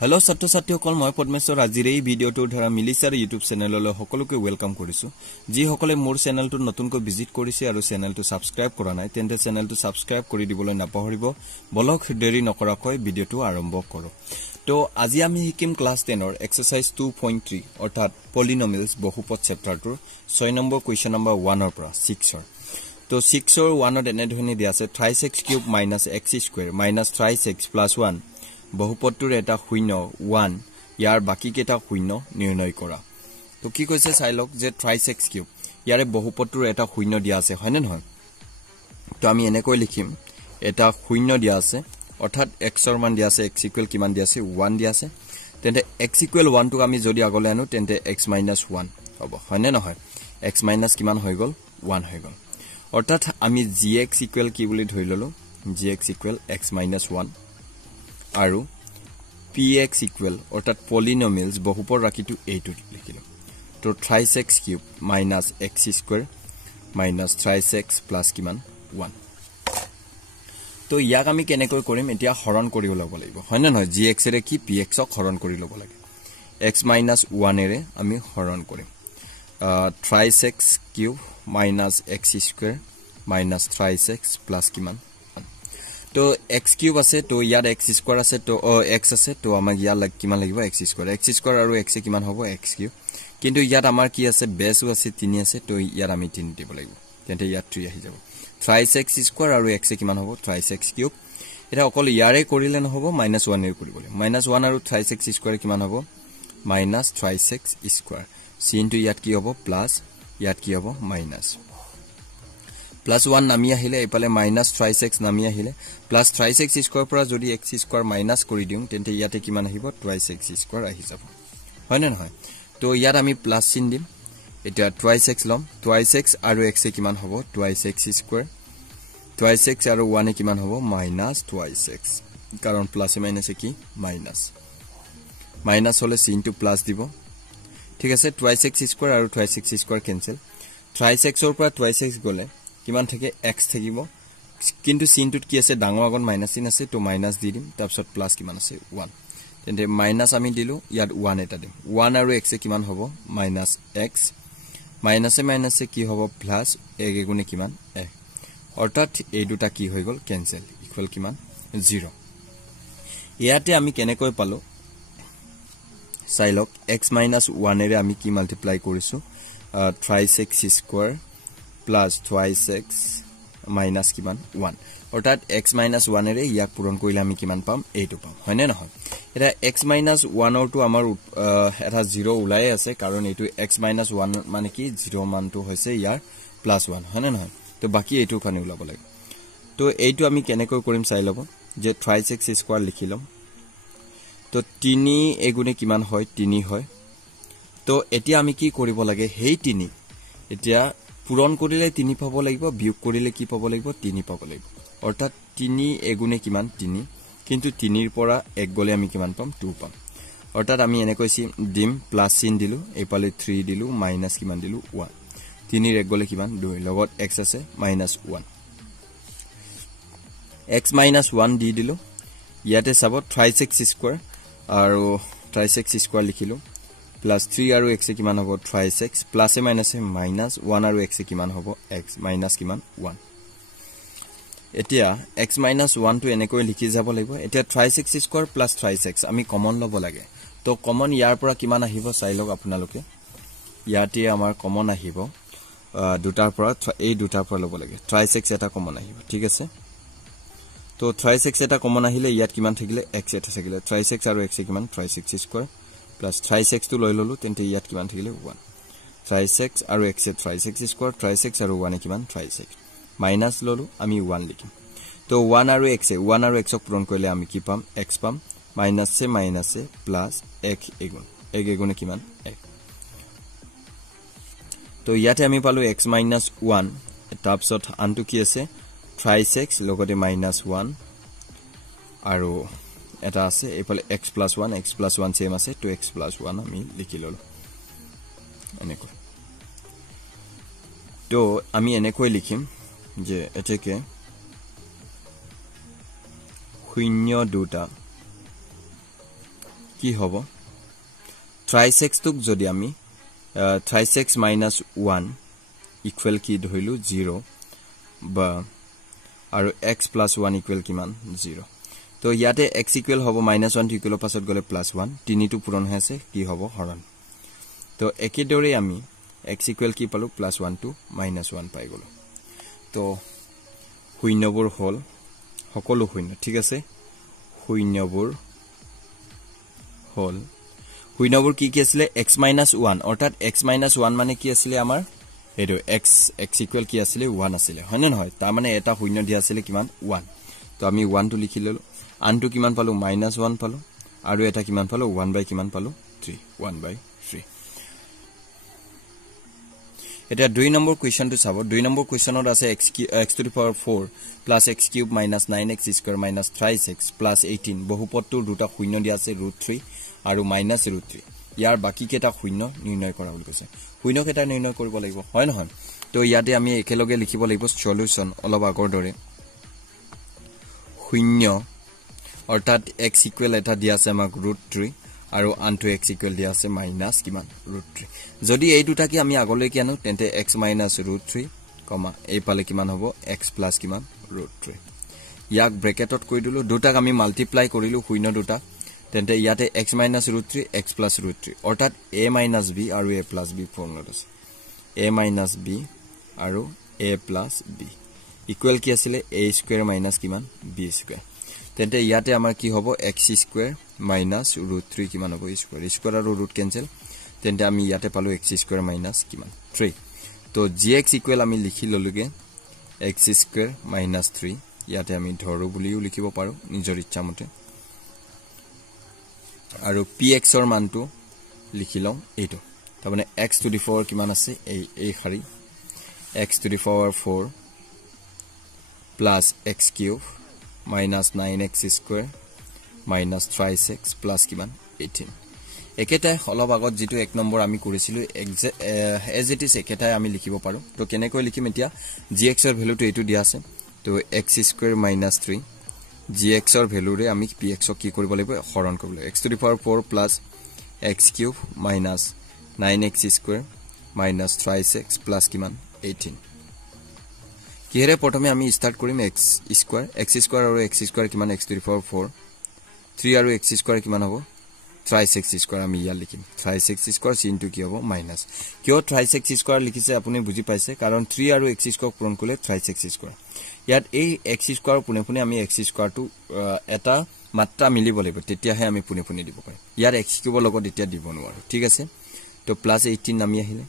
Hello Satto Satyokol moi Padmeshwar ajir ei video to dhara Milisar YouTube channel lo hokoloke welcome korisu ji hokole mor channel to notun ko visit korise aru channel to subscribe kora nai tente channel to subscribe kori diboloi napahoribo bolok deri nokora koi video to arambho koro to aji ami hikim class 10 or exercise 2.3 orthat polynomials bahupot chapter to 6 number question number 1 or 6 or to 6 or 1 or ene dhoni dia ase 3x cube minus x square minus 3x plus 1 বহুপদটোৰ এটা শূন্য 1 ইয়াৰ বাকি কেটা শূন্য নিৰ্ণয় কৰা তো কি কৈছে চাইলক যে 3x কিউব ইয়াৰে বহুপদটোৰ এটা শূন্য দিয়া আছে হয়নে নহয় তো আমি এনেকৈ লিখিম এটা শূন্য দিয়া আছে অৰ্থাৎ x ৰ মান দিয়া আছে x ইকুৱেল কিমান দিয়া আছে 1 দিয়া আছে তেন্তে x ইকুৱেল 1 টো আমি যদি আগলৈ আনো তেন্তে x - 1 হ'ব হয়নে নহয় x - কিমান হৈ গল 1 হৈ গল অৰ্থাৎ আমি gx ইকুৱেল কি বুলি ধৰি ললো gx ইকুৱেল x - 1 আৰু px equal অর্থাৎ polynomials বহুপদ রাখিটো এইটো লিখিলো তো 3x cube minus x square minus 3x plus কিমান 1 তো ইয়াক আমি কেনেকৈ কৰিম এতিয়া হৰণ কৰি লব লাগিব হয়নে নহয় gx এৰে কি px ক হৰণ কৰি লব লাগে x - 1 এৰে আমি হৰণ কৰিম 3x cube minus x square minus 3x plus কিমান तो x cube আছে তো ইয়াৰ x square আছে তো x আছে তো আমাক ইয়াৰ লাগ কিমান লাগিব x square আৰু x কিমান হ'ব x cube কিন্তু ইয়াত আমাৰ কি আছে বেসও আছে 3 আছে তো ইয়াৰ আমি 3 দিব লাগিব তেন্তে ইয়াত 3 আহি যাব 3x square আৰু x কিমান হ'ব 3x cube এটা অকল ইয়াৰে কৰিলে নহব -1 এৰ কৰিব লাগিব -1 আৰু 3x square কিমান হ'ব -3x square sin to ইয়াত কি হ'ব প্লাস ইয়াত কি হ'ব মাইনাস plus 1 নামি আহিলে এপালে minus 3x নামি আহিলে plus 3x square পৰা যদি x square minus কৰি দিম তেন্তে ইয়াতে কিমান আহিব 2x square আহি যাব হয় না নহয় তো ইয়াত আমি প্লাস চিন দিম এটা 2x লম 2x আৰু x কিমান হ'ব 2x square 2x আৰু 1 কিমান হ'ব -2x কাৰণ প্লাস এ মাইনাস কি মাইনাস মাইনাস হলে চিন টু প্লাস দিব ঠিক আছে 2x square আৰু 2x square ক্যান্সেল 3x ৰ পৰা 2x গলে কিমান থাকে x থাকিব কিন্তু চিনটোত কি আছে ডাঙৰ আগত মাইনাস চিন আছে তো মাইনাস দি দিম তাৰপিছত প্লাস কিমান আছে 1 তেন্তে মাইনাস আমি দিলো ইয়াত 1 এটা দিম 1 আৰু x কিমান হ'ব -x মাইনাসে মাইনাসে কি হ'ব প্লাস 1 গুণে কিমান 1 অৰ্থাৎ এই দুটা কি হৈ গল ক্যান্সেল ইকুৱেল কিমান 0 ইয়াতে আমি কেনেকৈ পালো চাইলক x - 1 এৰে আমি কি মাল্টিপ্লাই কৰিছো 3x square plus 2x minus কিমান 1 অৰ্থাৎ x - 1 এৰে ইয়াক পূৰণ কৰিলে আমি কিমান পাম এইটো পাম হয়নে নহয় এটা x - 1 অৰ টু আমাৰ এটা 0 উলাই আছে কাৰণ এইটো x - 1 মানে কি 0 মানটো হৈছে ইয়াৰ +1 হয়নে নহয় তো বাকি এইটো কানে উলাব লাগে তো এইটো আমি কেনেকৈ কৰিম চাই লব যে 3x square লিখিলম তো 3 এগুণে কিমান হয় 3 হয় তো এতিয়া আমি কি কৰিব লাগে হেই 3 এতিয়া পূৰণ কৰিলে 3 পাব লাগিব বিয়োগ কৰিলে কি পাব লাগিব 3 পাব লাগিব অৰ্থাৎ 3 এগুণে কিমান 3 কিন্তু 3 ৰ পৰা 1 গলে আমি কিমান পাম 2 পাম অৰ্থাৎ আমি এনে কৈছি ডিম প্লাস চিন দিলু এপালে 3 দিলু মাইনাস কিমান দিলু 1 3 ৰ 1 গলে কিমান 2 লগত x আছে -1 x - 1 দি দিলু ইয়াতে চাব 3x square আৰু 3x square লিখিলু plus 3 আৰু x কিমান হ'ব 3x plus এ minus এ minus 1 আৰু x কিমান হ'ব x minus কিমান 1 এতিয়া x - 1 টো এনেকৈ লিখি যাব লাগিব এতিয়া 3x square plus 3x আমি কমন লব লাগে তো কমন ইয়াৰ পৰা কিমান আহিব চাই লওক আপোনালোকে ইয়াতে আমাৰ কমন আহিব দুটাৰ পৰা এই দুটাৰ পৰা লব লাগে 3x এটা কমন আহিব ঠিক আছে তো 3x এটা কমন আহিলে ইয়াত কিমান থাকিলে x এটা থাকিলে 3x আৰু x কিমান 3x square plus 3x to লৈ ললো তেন্তে ইয়াত কিমান থাকিলে 1 3x আৰু x 3x square 3x আৰু 1 কিমান 3x মাইনাস ললো আমি 1 লিখিম তো 1 আৰু x ক পূৰণ কৰিলে আমি কি পাম x পাম মাইনাস এ প্লাস 1 এগুণ 1 এগুণে কিমান 1 তো ইয়াতে আমি পালো x - 1 তাৰপিছত আনটো কি আছে 3x লগতে -1 আৰু এটা আছে এফালে x + 1 সেম আছে তো x + 1 আমি লিখি ললো এনেকৈ তো আমি এনেকৈ লিখিম যে এটাকে 0 2 কি হ'ব ট্ৰাইচেক্সটোক যদি আমি ট্ৰাইচেক্স minus 1 ইকুৱেল কি ধৰিলো 0 বা আৰু x plus 1 ইকুৱেল কিমান 0 তো ইয়াতে x ইকুৱেল হ'ব -1 টু ইকুৱেলৰ পাছত গলে +1 তিনিটো পূৰণ হৈ আছে কি হ'ব হৰণ তো একেদৰে আমি x ইকুৱেল কি পালো +1 টু -1 পাই গলো তো শূন্যবোৰ হল সকলো শূন্য ঠিক আছে শূন্যবোৰ হল শূন্যবোৰ কি কি আছিল x - 1 অৰ্থাৎ x - 1 মানে কি আছিল আমাৰ এটো x ইকুৱেল কি আছিল 1 আছিল হয় নে নহয় তাৰ মানে এটা শূন্য দিয়া আছিল কিমান 1 তো আমি 1 টো লিখি ললো আনটো কিমান পালো -1 পালো আৰু এটা কিমান পালো 1 বাই কিমান পালো 3 1/3 এটা 2 নম্বৰ কোৱেশ্চনটো চাব 2 নম্বৰ কোৱেশ্চনত আছে x to the power 4 plus x cube minus 9x square minus 3x plus 18 বহুপদটোৰ দুটা শূন্য দিয়া আছে √3 আৰু -√3 ইয়াৰ বাকি কেটা শূন্য নিৰ্ণয় কৰা বুলি কৈছে শূন্য কেটা নিৰ্ণয় কৰিব লাগিব হয় নহয় তো ইয়াতে আমি একেলগে লিখিব লাগিব সলিউশন অলপ আগৰ দৰে শূন্য অৰ্থাৎ x ইকুৱেল এটা দিয়া আছে আমাক √3 আৰু আনটো x ইকুৱেল দিয়া আছে মাইনাস কিমান √3 যদি এই দুটাকে আমি আগলৈ কি আনো তেন্তে x - √3, এই পালে কিমান হ'ব x প্লাস কিমান √3 ইয়াক ব্ৰেকেটত কৈ দিলো দুটাক আমি মাল্টিপ্লাই কৰিলো শূন্য দুটা তেন্তে ইয়াতে x - √3 x plus √3 অৰ্থাৎ a minus b আৰু a plus b ফৰ্মুলাত আছে a minus b আৰু a plus b ইকুৱেল কি আছিল a স্কয়াৰ মাইনাস কিমান b স্কয়াৰ তেন্তে ইয়াতে আমাৰ কি হ'ব x স্কয়াৰ minus √3 কিমান হ'ব স্কয়াৰ আৰু ৰুট কেনসেল তেন্তে আমি ইয়াতে পালো x স্কয়াৰ minus কিমান 3 তো gx ইকুৱেল আমি লিখি ললুগে x স্কয়াৰ minus 3 ইয়াতে আমি ধৰো বুলিও লিখিব পাৰো নিজৰ ইচ্ছা মতে আৰু px ৰ মানটো লিখি লওঁ এইটো তাৰ মানে x to the power কিমান আছে এই খাৰি x to the power 4 plus x cube minus 9x square minus 3x plus কিমান 18 একেটাই অলপ আগত যেটো এক নম্বৰ আমি কৰিছিলো as it is একেটাই আমি লিখিব পাৰো তো কেনেকৈ লিখিম এতিয়া gx ৰ ভ্যালুটো এটো দিয়া আছে তো x square minus 3 gx ৰ ভ্যালুৰে আমি px ক কি কৰিব লাগিব হৰণ কৰিব লাগিব x to the power 4 plus x cube minus 9x square minus 3x plus কিমান 18 কিহেৰে প্ৰথমে আমি স্টাৰ্ট কৰিম x স্কয়াৰ আৰু x স্কয়াৰ কিমান x to the power 4 3 আৰু x স্কয়াৰ কিমান হ'ব 3x স্কয়াৰ আমি ইয়া লিখিম 3x স্কয়াৰ ইনটু কি হ'ব মাইনাস কিয় 3x স্কয়াৰ লিখিছে আপুনি বুজি পাইছে কাৰণ 3 আৰু x স্কয়াৰ পূৰণ কৰিলে 3x স্কয়াৰ ইয়াত এই x স্কয়াৰ পুনে পুনে আমি x স্কয়াৰটো এটা মাত্ৰা মিলিব লাগিব তেতিয়াহে আমি পুনে পুনে দিব পাৰিম ইয়াৰ x কিউবৰ লগত এতিয়া দিব নোৱাৰো ঠিক আছে তো প্লাস 18 নামি আহিলে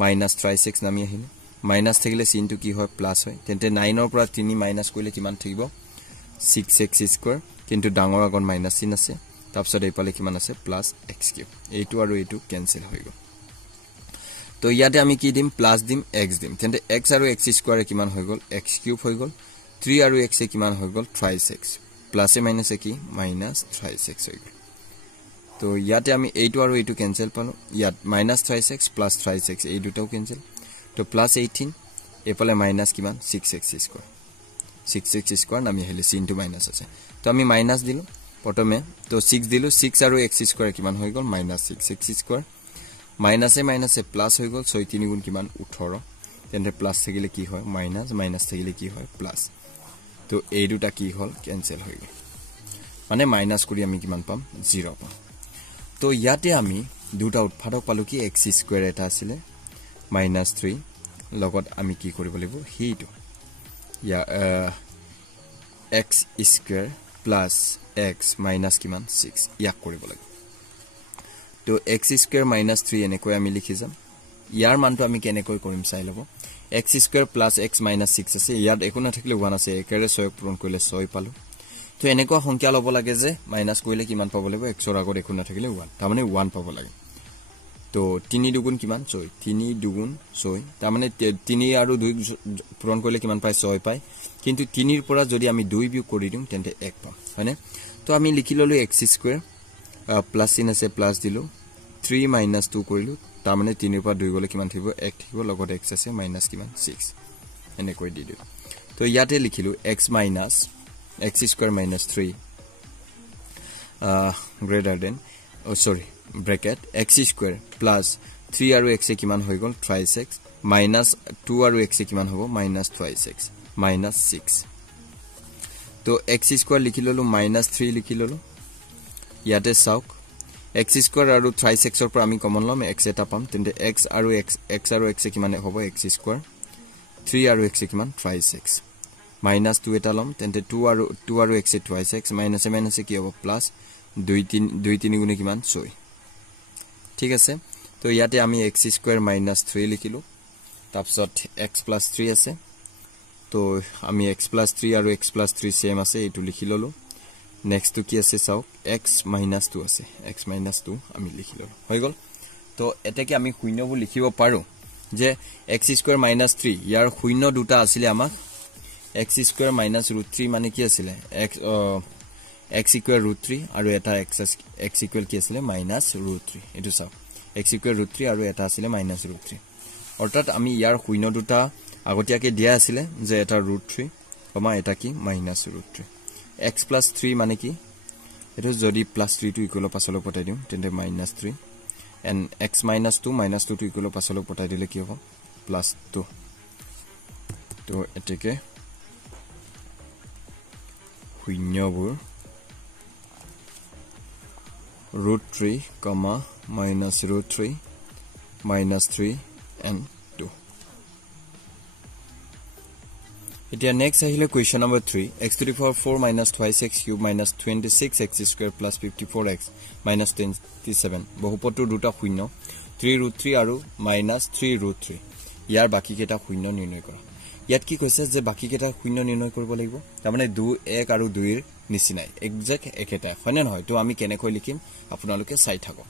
মাইনাস 3x নামি আহিলে মাইনাস থাকিলে চিনটো কি হয় প্লাস হয় তেন্তে 9 ৰ পৰা 3 মাইনাস কৰিলে কিমান থাকিব 6x স্কয়াৰ কিন্তু ডাঙৰ আগত মাইনাস চিন আছে তাৰপিছত এই পালে কিমান আছে প্লাস x কিউব এইটো আৰু এইটো কেনসেল হৈ গল তো ইয়াতে আমি কি দিম প্লাস দিম x দিম তেন্তে x আৰু x স্কয়াৰ কিমান হৈ গল x কিউব হৈ গল 3 আৰু x কিমান হৈ গল 3x প্লাস মাইনাস কি মাইনাস 3x হৈ গল তো ইয়াতে আমি এইটো আৰু এইটো কেনসেল পালো ইয়াত মাইনাস 3x প্লাস 3x এই দুটাও কেনসেল তো প্লাস 18 এপালে মাইনাস কিমান 6x স্কয়াৰ নামি আহিলে চিনটো মাইনাস আছে তো আমি মাইনাস দিলো প্ৰথমে তো 6 দিলো 6 আৰু x স্কয়াৰ কিমান হৈ গল মাইনাস 6x স্কয়াৰ মাইনাসে প্লাস হৈ গল 6 3 গুণ কিমান 18 তেন্তে প্লাস থাকিলে কি হয় মাইনাস মাইনাস থাকিলে কি হয় প্লাস তো এই দুটা কি হল কেনসেল হৈ গল মানে মাইনাস কৰি আমি কিমান পাম 0 পাম তো ইয়াতে আমি দুটা উৎপাদক পালো কি x স্কয়াৰ এটা আছিল -3 লগত আমি কি কৰিব লাগিব হেইটো ইয়া x square plus x minus কিমান 6 ইয়াক কৰিব লাগিব তো x স্কয়াৰ -3 এনেকৈ আমি লিখি যাম ইয়াৰ মানটো আমি কেনেকৈ কৰিম চাই লব x square plus x minus 6 আছে ইয়াত একো না থাকিলে 1 আছে একেৰে 6 পূৰণ কৰিলে 6 পালো তো এনেকুৱা সংখ্যা লব লাগে যে মাইনাস কৰিলে কিমান পাব লাগিব x ৰ আগত একো না থাকিলে 1 তাৰ মানে 1 পাব লাগে তো 3 দুগুণ কিমান 6 3 দুগুণ 6 তাৰ মানে 3 আৰু 2 পূৰণ কৰিলে কিমান পায় 6 পায় কিন্তু 3 ৰ পৰা যদি আমি 2 বিয়োগ কৰি দিম তেন্তে 1 পাম হয়নে তো আমি লিখি ললো x স্কয়াৰ প্লাস চিন আছে প্লাস দিলো 3 minus 2 কৰিলো তাৰ মানে 3 ৰ পৰা 2 গলে কিমান থাকিব 1 থাকিব লগত x আছে মাইনাস কিমান 6 এনে কৈ দিলো তো ইয়াতে লিখিলো x square -3 greater than sorry bracket x square plus 3 আৰু x কিমান হৈ গল twice x minus 2 আৰু x কিমান হ'ব minus twice x minus 6 তো x square লিখি ললো minus 3 লিখি ললো ইয়াতে চাওক x square আৰু twice x ৰ পৰা আমি কমন লম x এটা পাম তেন্তে x আৰু x কিমান হ'ব x square 3 আৰু x কিমান twice x minus 2 এটা লম তেন্তে 2 আৰু x twice x minus কি হ'ব plus 2 3 গুণে কিমান 6 ঠিক আছে তো ইয়াতে আমি x square minus 3 লিখিলো তাৰপিছত x plus 3 আছে তো আমি x plus 3 আৰু x plus 3 সেম আছে এটো লিখি ললো নেক্সট কি আছে চাওক x minus 2 আছে x minus 2 আমি লিখি ললো হৈ গল তো এটাকে আমি শূন্যবোৰ লিখিব পাৰো যে x square minus 3 ইয়াৰ শূন্য দুটা আছিল আমাক x square minus root 3 মানে কি আছিল x equal root 3 আৰু এটা x equal কি আছিল minus root 3 এটো চাওক x equal root 3 আৰু এটা আছিল minus root 3 অৰ্থাৎ আমি ইয়াৰ শূন্য দুটা আগতিয়াকে দিয়া আছিল যে এটা root 3 কমা এটা কি minus root 3 x plus 3 মানে কি এটো যদি plus 3 টু ইকুয়াল পাছলৈ পঠাই দিম তেন্তে minus 3 and x minus 2 minus 2 two equal পাছলৈ পঠাই দিলে কি হ'ব plus 2 তো এটাকে শূন্যবোৰ root 3 comma minus root 3 minus 3 and 2 এতিয়া next আহিলে question number 3 x to the power 4 minus twice x cube minus 26x square plus 54x minus 27 বহুপদৰ দুটা শূন্য 3 root 3 আৰু minus 3 root 3 ইয়াৰ বাকি কেটা শূন্য নিৰ্ণয় কৰা ইয়াত কি কৈছে যে বাকি কেটা শূন্য নিৰ্ণয় কৰিব লাগিব তাৰ মানে 2 1 আৰু 2 এর নিচিনাই এক্সাক্ট একেটা হয় না নহয় তো আমি কেনেকৈ লিখিম আপোনালোকে চাই থাকক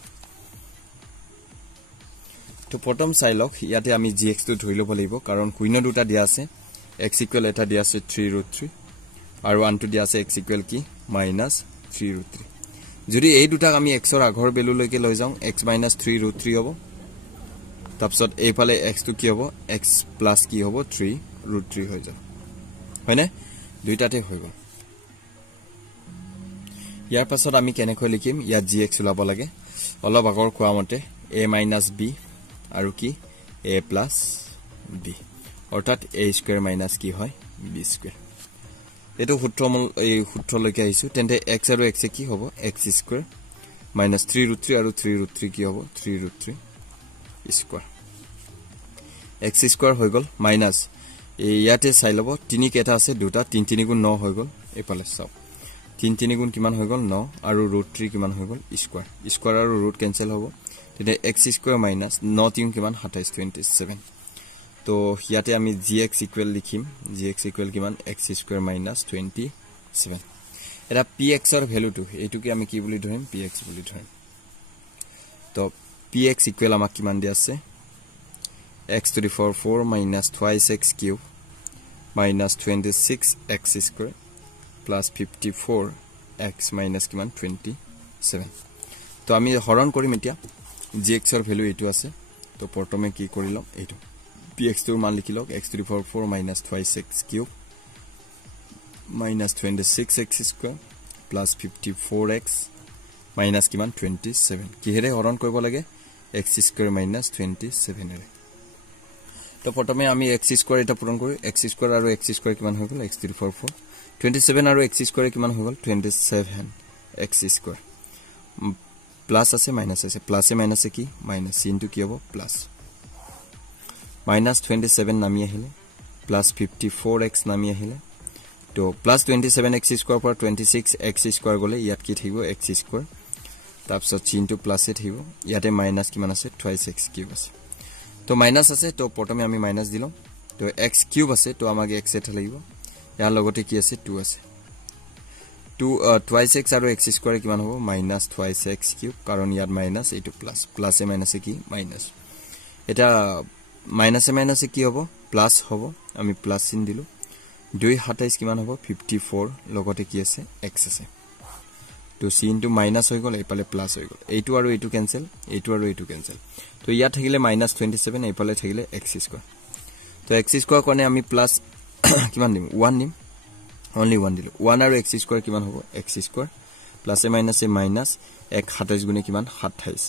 তো প্ৰথম চাই লওক ইয়াতে আমি gx টো ধৰি লব লাগিব কাৰণ শূন্য দুটা দিয়া আছে x equal এটা দিয়া আছে 3 root 3 আৰু আনটো দিয়া আছে x equal কি minus 3 root 3 যদি এই দুটাক আমি x ৰ আগৰ ভ্যালু লৈকে লৈ যাওঁ x minus 3 root 3 হ'ব তাৰপিছত এইফালে x টো কি হ'ব x plus কি হ'ব 3 root 3 হৈ যাব হয়নে দুইটাতে হৈ গল ইয়াৰ পাছত আমি কেনেকৈ লিখিম ইয়াত gx ওলাব লাগে অলপ আগৰ কোৱা মতে a minus b আৰু কি a plus b অৰ্থাৎ a square minus কি হয় b square এটো সূত্ৰ লৈকে আহিছো তেন্তে x আৰু x কি হ'ব x square minus 3 root 3 আৰু 3 root 3 কি হ'ব 3 root 3 square x square হৈ গল minus ইয়াতে চাই লব 3 কেটা আছে দুটা 3 3 গুণ 9 হৈ গল এপালে চাও 3 3 গুণ কিমান হৈ গল 9 আৰু root 3 কিমান হৈ গল square আৰু root cancel হ'ব তেতে x square minus 9 3 কিমান 27 27 তো ইয়াতে আমি gx equal লিখিম gx equal কিমান x square minus 27 এটা px ৰ ভ্যালুটো এটুকে আমি কি বুলি ধৰিম px বুলি ধৰিম তো px equal আমাক কিমান দি আছে x to the power 4 minus twice x cube minus 26x square plus 54x minus কিমান 27 তো আমি হৰণ কৰিম এতিয়া gx ৰ ভ্যালু এটো আছে তো প্ৰথমে কি কৰিলম এটো px টোৰ মান লিখিলক x to the power 4 minus twice x cube minus 26x square plus 54x minus কিমান 27 কিহেৰে হৰণ কৰিব লাগে x square minus 27 এৰে তো প্ৰথমে আমি x square এটা পূৰণ কৰো x square আৰু x square কিমান হৈ গল x to the power 4 27 আৰু x square কিমান হৈ গল 27 x square প্লাস আছে মাইনাস আছে প্লাসে মাইনাসে কি মাইনাস ইনটু কি হ'ব প্লাস minus 27 নামি আহিলে plus 54x নামি আহিলে তো plus 27x square पर 26x square গলে ইয়াত কি থাকিব x square তাৰপিছত চিনটো প্লাস এ থাকিব ইয়াতে মাইনাস কিমান আছে twice x cube আছে তো মাইনাস আছে তো প্ৰথমে আমি মাইনাস দিলো তো x cube আছে তো আমাকে x এটা লাগিব ইয়াৰ লগতে কি আছে 2 আছে 2 twice x আৰু x square কিমান হ'ব minus twice x cube কাৰণ ইয়াত মাইনাস এটো প্লাস প্লাসে মাইনাসে কি মাইনাস এটা মাইনাসে কি হ'ব প্লাস হ'ব আমি প্লাস চিন দিলো 2 27 কিমান হ'ব 54 লগতে কি আছে x আছে তো sin টু মাইনাস হৈ গল এপালে প্লাস হৈ গল এইটো আৰু এইটো ক্যান্সেল এইটো আৰু এইটো ক্যান্সেল তো ইয়া থাকিলে -27 এপালে থাকিলে x স্কয়ার তো x স্কয়ার কোনে আমি প্লাস কিমান দিম 1 দিম only 1 দিলো 1 আৰু x স্কয়াৰ কিমান হ'ব x স্কয়াৰ প্লাসে মাইনাসে মাইনাস 1 27 গুণে কিমান 27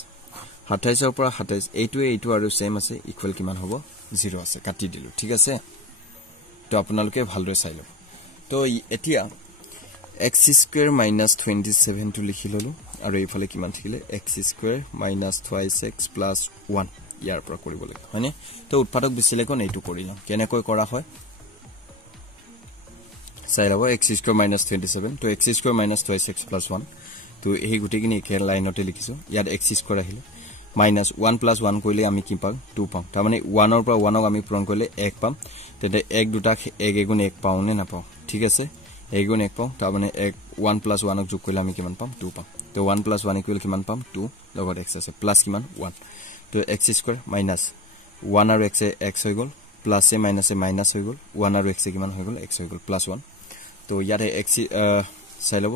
27 ৰ পৰা 27 এইটো আৰু সেম আছে ইকুৱেল কিমান হ'ব 0 আছে কাটি দিলো ঠিক আছে তো আপোনালোকে ভালদৰে চাই লব তো এতিয়া x square minus 27 to লিখি ললো আৰু এইফালে কিমান থাকিলে x square minus 2x plus 1 ইয়াৰ পৰা কৰিব লাগে হয়নে তো উৎপাদক বিশ্লেষণ এইটো কৰিলাম কেনেকৈ কৰা হয় চাই লব x square minus 27 তো x square minus 2x plus 1 তো এই গুটিখিনি একে লাইনতে লিখিছো ইয়াত x square আহিলে minus 1 plus 1 কইলে আমি কি পাম 2 পাম তাৰ মানে 1 ৰ পৰা 1 ক আমি পূৰণ কৰিলে 1 পাম তেতে 1 দুটা 1 গুণ 1 পাও নে না পাও ঠিক আছে 1 গুণ 1 পাও তাৰ মানে 1 plus 1 ক যোগ কৰিলে আমি কিমান পাম 2 পাম তো 1 plus 1 ইকুৱেল কিমান পাম 2 লগত x আছে প্লাস কিমান 1 তো x স্কয়াৰ মাইনাস 1 আৰু x x হৈ গল প্লাস এ মাইনাস হৈ গল 1 আৰু x কিমান হৈ গল x হৈ গল প্লাস 1 তো ইয়াতে x চাই লব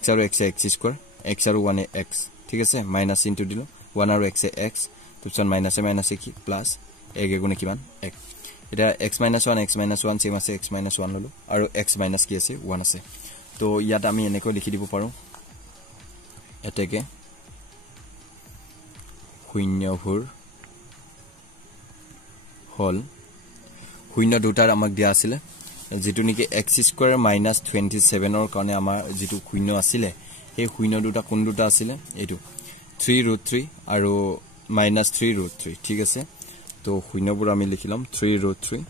x আৰু x স্কয়াৰ x আৰু 1 x ঠিক আছে মাইনাস ইনটু দিলো 1 আৰু x x তো চন মাইনাস কি প্লাস 1 গুণে কিমান 1 এটা x minus 1 সেম আছে x minus 1 ললো আৰু x minus কি আছে 1 আছে তো ইয়াত আমি এনেকৈ লিখি দিব পাৰো এতেকে শূন্যভুৰ হল শূন্য দুটাৰ আমাক দিয়া আছিল যেটো নেকি x square minus 27 ৰ কাৰণে আমাৰ যেটো শূন্য আছিল এই শূন্য দুটা কোন দুটা আছিল এইটো 3√3 আৰু -3√3 ঠিক আছে তো শূন্যবোৰ আমি লিখিলাম 3√3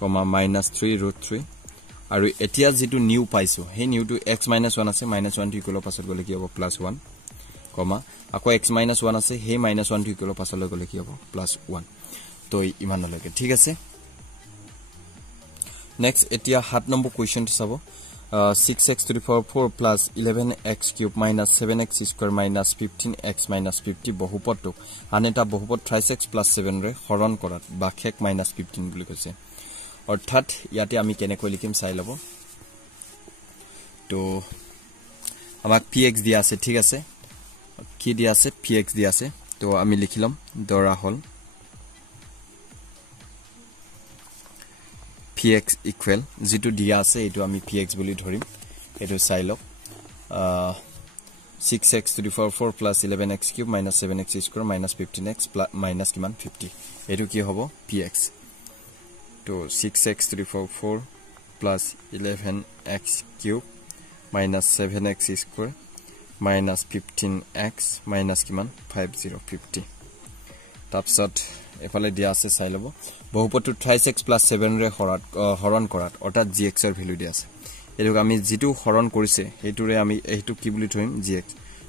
-3√3 আৰু এতিয়া যেটো নিউ পাইছো হে নিউটো x - 1 আছে -1 টো ইকুৱেল পাছত গলে কি হ'ব +1 আকৌ x - 1 আছে হে -1 টো ইকুৱেল পাছত গলে কি হ'ব +1 তো ইমান লাগে ঠিক আছে নেক্সট এতিয়া 7 নম্বৰ কোৱেশ্চনটো চাব 6x to the power 4 plus 11x cube minus 7x square minus 15x minus 50 বহুপদটো আনেটা বহুপদ 3x plus 7 ৰে হৰণ কৰাত বাখেক minus 15 বুলি কৈছে অৰ্থাৎ ইয়াতে আমি কেনেকৈ লিখিম চাই লব তো আমাক px দিয়া আছে ঠিক আছে কি দিয়া আছে px দিয়া আছে তো আমি লিখিলাম দৰা হল px equal যেটো দিয়া আছে এটো আমি px বুলি ধৰিম এটো চাই লওক 6x to the power 4 plus 11x cube minus 7x square minus 15x plus minus কিমান 50 এটো কি হ'ব px তো 6x to the power 4 plus 11x cube minus 7x square minus 15x minus কিমান 5050 তাৰপিছত এফালে দিয়া আছে চাই লব বহুপদটো 3x plus 7 ৰে হৰণ কৰাত অৰ্থাৎ gx ৰ ভ্যালু দিয়া আছে এটোক আমি যেটো হৰণ কৰিছে হেতুৰে আমি এটো কি বুলি ধৰিম gx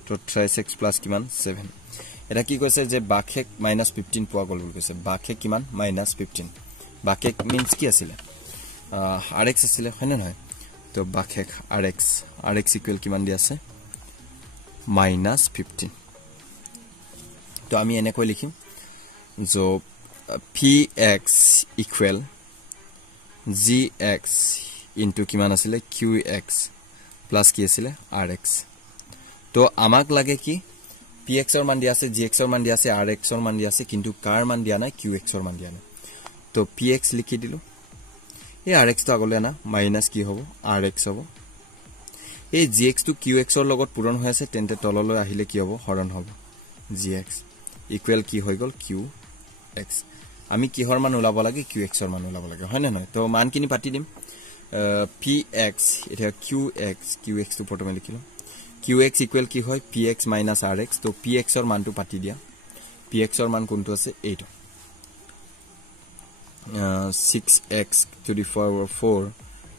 তো 3x plus কিমান 7 এটা কি কৈছে যে বাখেক -15 পোৱা গল বুলি কৈছে বাখেক কিমান -15 বাখেক মিন্স কি আছিল rx আছিল হয়নে নহয় তো বাখেক rx ইকুৱেল কিমান দিয়া আছে -15 তো আমি এনেকৈ লিখিম जो px equal gx into কিমান আছিল qx plus কি আছিল rx তো আমাক লাগে কি px ৰ মান দিয়া আছে gx ৰ মান দিয়া আছে rx ৰ মান দিয়া আছে কিন্তু কাৰ মান দিয়া নাই qx ৰ মান দিয়া নাই তো px লিখি দিলো এই rx তো আগলে না মাইনাস কি হ'ব rx হ'ব এই gx তো qx ৰ লগত পূৰণ হৈ আছে তেন্তে তললৈ আহিলে কি হ'ব হৰণ হ'ব gx ইকুৱেল কি হৈ গল q x আমি কিহৰ মান উলাব লাগে qx ৰ মান উলাব লাগে হয় না নহয় তো মান কিনি পাতি দিম px এটা qx তো প্ৰথমে লিখিলো qx ইকুৱেল কি হয় px - rx তো px ৰ মানটো পাতি দিয়া px ৰ মান কোনটো আছে এইটো 6x to the power 4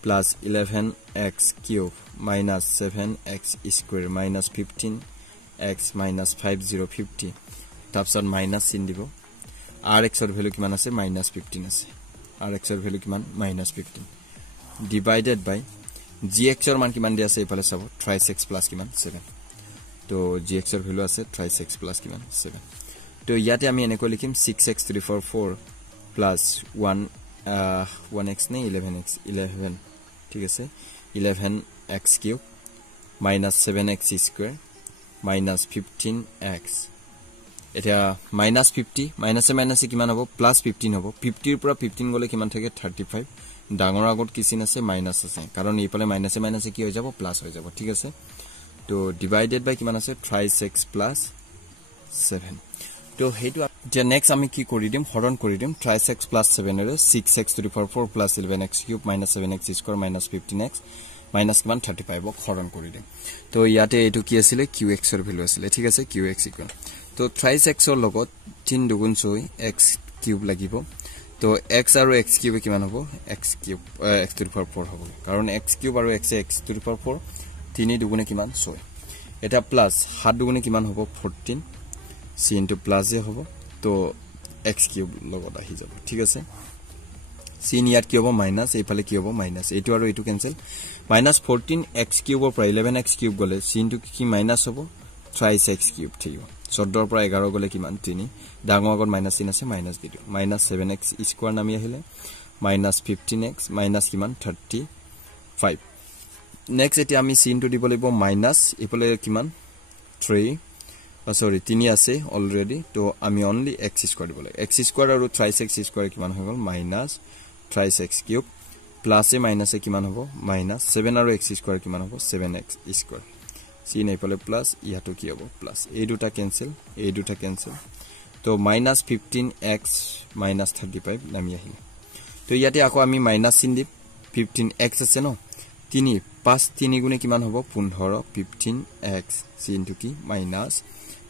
plus 11x cube minus 7x square minus 15x minus 5050 তাৰপিছত মাইনাস চিন দিব rx ৰ ভ্যালু কিমান আছে -15 আছে rx ৰ ভ্যালু কিমান -15 ডিভাইডেড বাই gx ৰ মান কিমান দিয়া আছে ইফালে চাব 3x plus কিমান 7 তো gx ৰ ভ্যালু আছে 3x plus কিমান 7 তো ইয়াতে আমি এনেকৈ লিখিম 6x to the power 4 plus 1x নে 11x 11 ঠিক আছে 11x cube minus 7x square minus 15x এটা -50 মাইনাসে কিমান হ'ব +15 হ'ব 50 ৰ পৰা 15 গলে কিমান থাকে 35 ডাঙৰ আগত কি চিন আছে মাইনাস আছে কাৰণ এইফালে মাইনাসে কি হৈ যাব প্লাস হৈ যাব ঠিক আছে তো ডিভাইডেড বাই কিমান আছে 3x plus 7 তো হেতু যে নেক্সট আমি কি কৰি দিম হৰণ কৰি দিম 3x plus 7 array 6x to the power 4 plus 11x cube minus 7x square minus 15x minus কিমান 35 হৰণ কৰি দিম তো ইয়াতে এটো কি আছিল qx এর ভ্যালু আছিল ঠিক আছে qx ইকুয়াল তো 3x এর লগত 3 দুগুণ 6 x কিউব লাগিব তো x আৰু x কিউব কিমান হ'ব x cube x to the power 4 হ'ব কাৰণ x কিউব আৰু x to the power 4 3 দুগুণে কিমান 6 এটা প্লাস 7 দুগুণে কিমান হ'ব 14 c into plus এ হ'ব তো x কিউব লগত আহি যাব ঠিক আছে c ইয়াত কি হ'ব মাইনাস এইফালে কি হ'ব মাইনাস এটো আৰু এটো cancel minus 14x cube or 11x cube gole c into ki minus hobo 3x cube thiyo 14 or 11 gole ki man 3 dango agon minus sin ase minus didio minus 7x square nami ahile minus 15x minus ki man 35 next eti ami c into dibo libo minus epole ki man 3 sorry 3 ase already to ami only x square dibo x square aru 3x square ki man hogol minus 3x cube plus a minus a kiman hobo minus 7 আৰু x square kiman hobo 7x square c nei pale plus ইয়াটো কি হ'ব plus এই দুটা cancel তো minus 15x minus 35 নামি আহিল তো ইয়াতে আকৌ আমি minus চিন দি 15x আছে ন 3 5 3 গুণে কিমান হ'ব 15 15x c into কি minus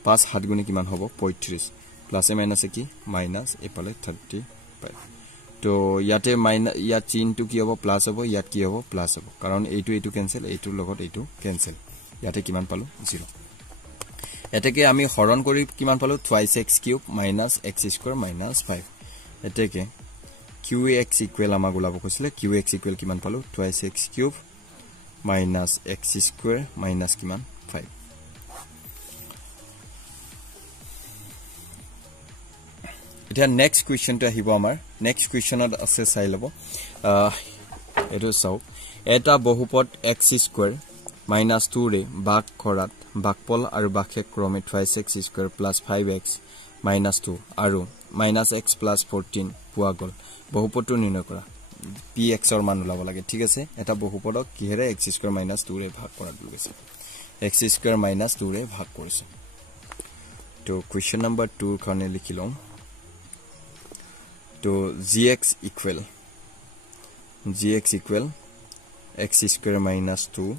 5 7 গুণে কিমান হ'ব 35 plus a minus কি minus এপালে 35 তো ইয়াতে মাইনাস ইয়া চিহ্নটো কি হ'ব প্লাস হ'ব ইয়াত কি হ'ব প্লাস হ'ব কাৰণ এইটো ক্যান্সেল এইটোৰ লগত এইটো ক্যান্সেল ইয়াতে কিমান পালো 0 এটাকে আমি হৰণ কৰি কিমান পালো 2x cube minus x square minus 5 এটাকে qx ইকুৱেল আমাক ওলাব কৈছিলে qx ইকুৱেল কিমান পালো 2x cube minus x square minus কিমান 5 এটা নেক্সট কোৱেশ্চন টো আহিব আমাৰ নেক্সট কোৱেশ্চনত আছে চাই লব এটো চাও এটা বহুপদ x স্কয়াৰ minus 2 ৰে ভাগ কৰাত ভাগফল আৰু ভাগশেষ ক্ৰমে 2x square plus 5x minus 2 আৰু minus x plus 14 পোৱা গল বহুপদটো নিৰ্ণয় কৰা px ৰ মান ওলাব লাগে ঠিক আছে এটা বহুপদক কিহেৰে x স্কয়াৰ minus 2 ৰে ভাগ কৰাত গৈছে x স্কয়াৰ minus 2 ৰে ভাগ কৰিছে তো কোৱেশ্চন নম্বৰ 2 খনে লিখিলম तो gx equal x square minus 2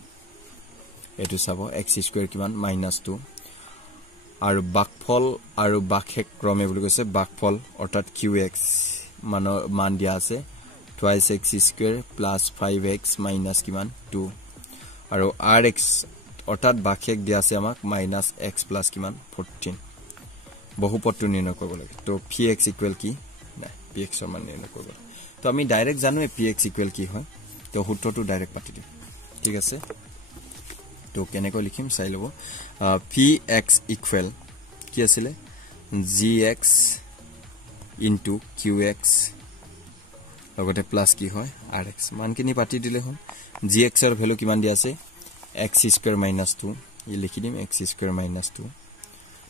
এটো সাব x square কিমান minus 2 আৰু ভাগফল আৰু ভাগশেষ ক্ৰমে বুলি কৈছে ভাগফল অৰ্থাৎ qx মান দিয়া আছে 2x square plus 5x minus কিমান 2 আৰু rx অৰ্থাৎ ভাগশেষ দিয়া আছে আমাক minus x plus কিমান 14 বহুপদটো নিৰ্ণয় কৰিব লাগে তো px equal কি px ৰ মান নিৰ্ণয় কৰিব তো আমি ডাইৰেক্ট জানো px ইকুৱেল কি হয় তো সূত্ৰটো ডাইৰেক্ট পাতি দিম ঠিক আছে তো কেনেকৈ লিখিম চাই লব px ইকুৱেল কি আছিল gx ইনটু qx লগতে প্লাস কি হয় rx মানখিনি পাতি দিলে হল gx ৰ ভ্যালু কিমান দিয়া আছে x স্কয়াৰ minus 2 ই লিখি দিম x স্কয়াৰ minus 2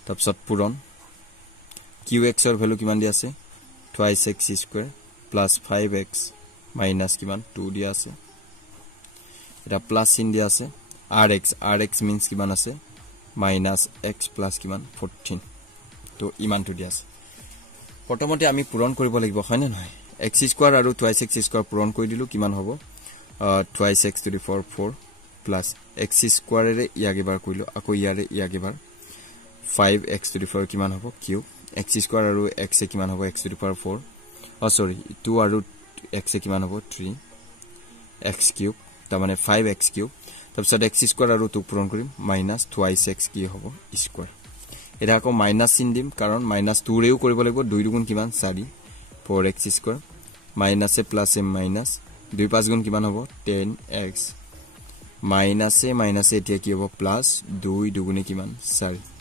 তাৰপিছত পূৰণ qx ৰ ভ্যালু কিমান দিয়া আছে 2x square plus 5x minus কিমান 2 দিয়া আছে এটা প্লাস চিন দিয়া আছে rx means কিমান আছে minus x plus কিমান 14 তো ইমানটো দিয়া আছে প্ৰথমতে আমি পূৰণ কৰিব লাগিব হয় না নহয় x square আৰু 2x square পূৰণ কৰি দিলু কিমান হ'ব 2x to the power 4 plus x square ৰে ইয়াগেবাৰ কৰিলো আকৌ ইয়াৰে ইয়াগেবাৰ 5x to the power কিমান হ'ব কিউব x square আৰু x এ কিমান হ'ব x to the power 4 sorry 2 আৰু x এ কিমান হ'ব 3 x cube তাৰ মানে 5x cube তাৰপিছত x square আৰু 2 পূৰণ কৰিম minus 2x কি হ'ব square এটা আকৌ মাইনাস চিন দিম কাৰণ minus 2 ৰেও কৰিব লাগিব 2 দুগুণ কিমান 4 4x square minus এ plus এ minus 2 5 গুণ কিমান হ'ব 10x minus এ এতিয়া কি হ'ব plus 2 দুগুণে কিমান 4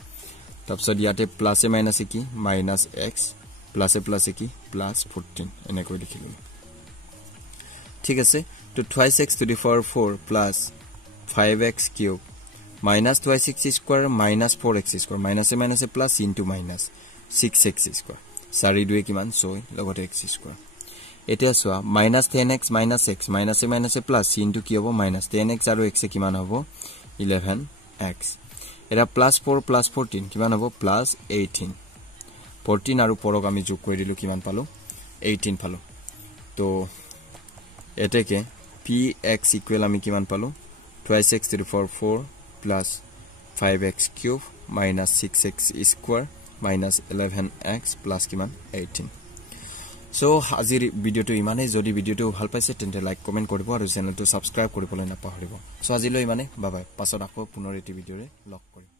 তাৰপিছত ইয়াতে প্লাস এ মাইনাস এ কি minus x plus এ কি plus 14 এনে কৈ লিখিলো ঠিক আছে তো 2x to the power 4 plus 5x cube minus 2x square minus 4x square minus a plus into minus 6x square 4 2 কিমান 6 লগতে x square এতিয়া সোয়া minus 10x minus x minus a plus into কি হ'ব minus 10x আৰু x এ কিমান হ'ব 11 x এটা +4 + 14 কিমান হ'ব +18 14 আৰু 4 আমি যোগ কৰি দিলো কিমান পালো 18 পালো তো এটাকে px ইকুৱেল আমি কিমান পালো 2x to the power 4 plus 5x cube minus 6x square minus 11x plus কিমান 18 So আজিৰ ভিডিওটো ইমানে যদি ভিডিওটো ভাল পাইছে তেন্তে লাইক কমেন্ট কৰিব আৰু চেনেলটো সাবস্ক্ৰাইব কৰিবলৈ নাপাহৰিব সো আজিলৈ ইমানে বাই বাই পাছত আকৌ পুনৰ এটি ভিডিওৰে লগ কৰিম